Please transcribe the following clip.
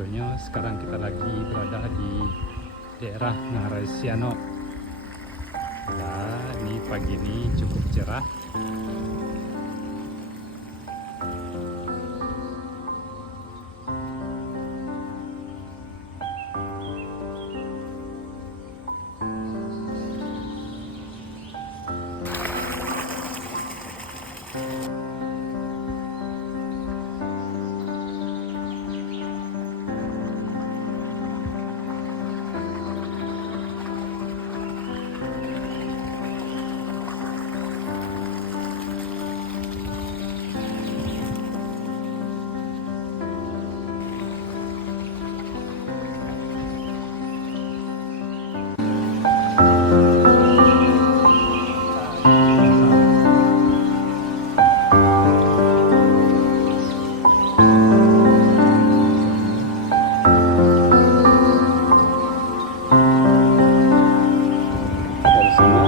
videonya. Sekarang kita lagi berada di daerah Ngaresiano. Ya, ini pagi ini cukup cerah. Dari sana